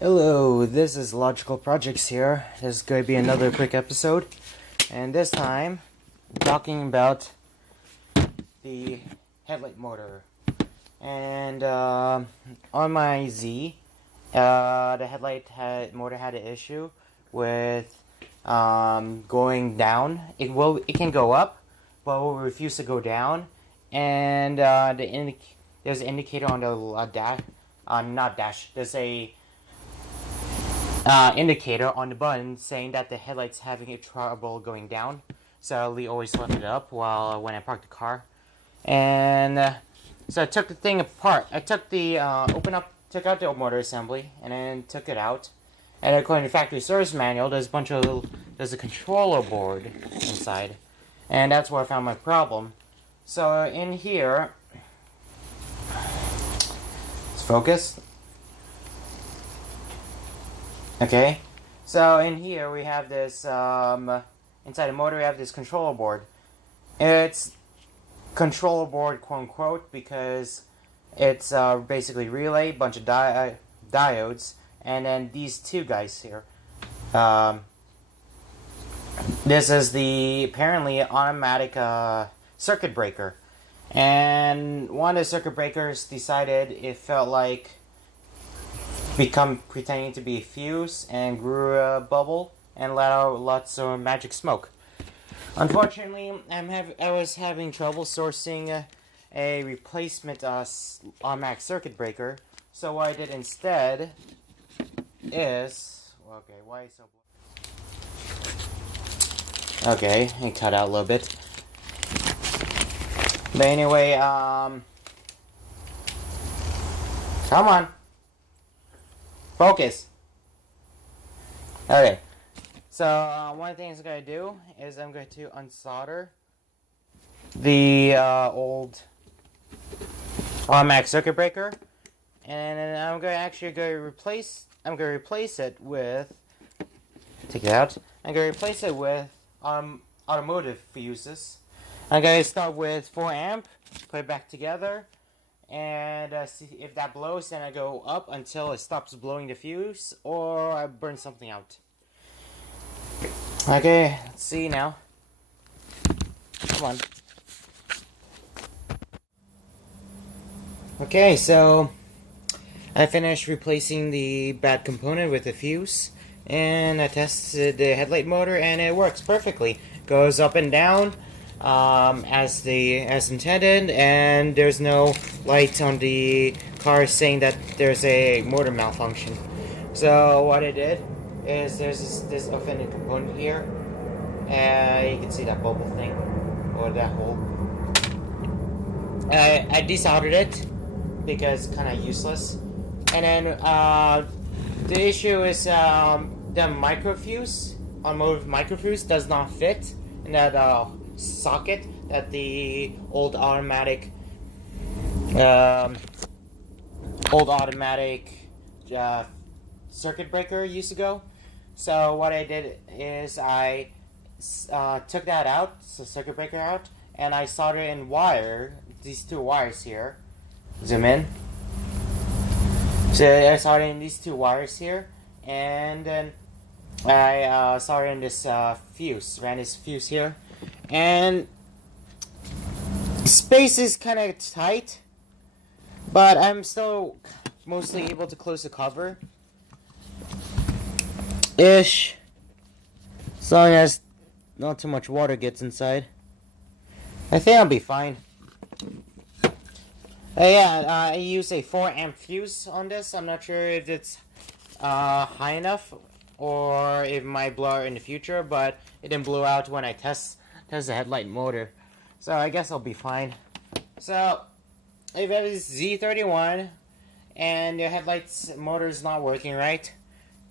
Hello, this is Logical Projects here. This is going to be another quick episode. And this time, I'm talking about the headlight motor. And on my Z, the headlight motor had an issue with going down. It can go up, but it will refuse to go down. And there's an indicator on the dash. Not dash. There's a indicator on the button saying that the headlight's having trouble going down. So we always left it up when I parked the car. And so I took the thing apart. I took the took out the motor assembly and then took it out. And according to the factory service manual, there's a controller board inside, and that's where I found my problem. So in here, let's focus. Okay, so in here we have this, inside the motor we have this controller board. It's controller board, quote unquote, because it's basically relay, bunch of diodes, and then these two guys here. This is the apparently automatic circuit breaker. And one of the circuit breakers decided it felt like pretending to be a fuse and grew a bubble and let out lots of magic smoke. Unfortunately, I was having trouble sourcing a replacement automatic circuit breaker. So what I did instead is why so? Okay, I cut out a little bit. But anyway, come on. Focus. Okay. So, one of the things I'm going to do is I'm going to unsolder the old automatic circuit breaker. And then I'm going to replace it with, take it out. I'm going to replace it with automotive fuses. I'm going to start with 4 amp, put it back together, and see if that blows, then I go up until it stops blowing the fuse, or I burn something out. Okay, let's see now. Come on. Okay, so I finished replacing the bad component with the fuse, and I tested the headlight motor, and it works perfectly. Goes up and down as intended, and there's no light on the car saying that there's a motor malfunction. So what I did is there's this offended component here, and you can see that bubble thing or that hole. I desoldered it because it's kind of useless, and then the issue is the microfuse, automotive microfuse, does not fit in that socket that the old automatic circuit breaker used to go. So what I did is I took that out, the circuit breaker out, and I soldered in these two wires here. Zoom in. So I soldered in these two wires here, and then I soldered in this ran this fuse here, and space is kind of tight, but I'm still mostly able to close the cover ish, as long as not too much water gets inside. I think I'll be fine. I use a 4 amp fuse on this. I'm not sure if it's high enough or it might blow out in the future, but it didn't blow out when I test the headlight motor, so I guess I'll be fine. So if it is Z31 and your headlights motor is not working right,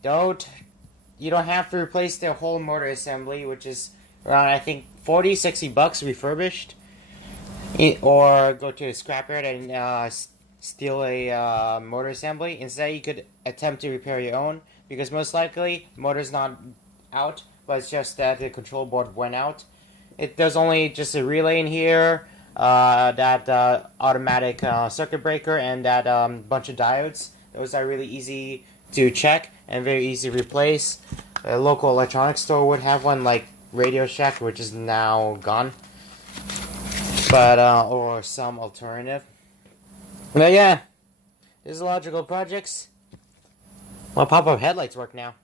you don't have to replace the whole motor assembly, which is around, I think, $40-$60 refurbished, or go to a scrapyard and steal a motor assembly. Instead, you could attempt to repair your own, because most likely the motor's not out, but it's just that the control board went out. There's only just a relay in here, that automatic circuit breaker, and that bunch of diodes. Those are really easy to check and very easy to replace. A local electronics store would have one, like Radio Shack, which is now gone, but or some alternative. But yeah, these logical projects. Well, pop-up headlights work now.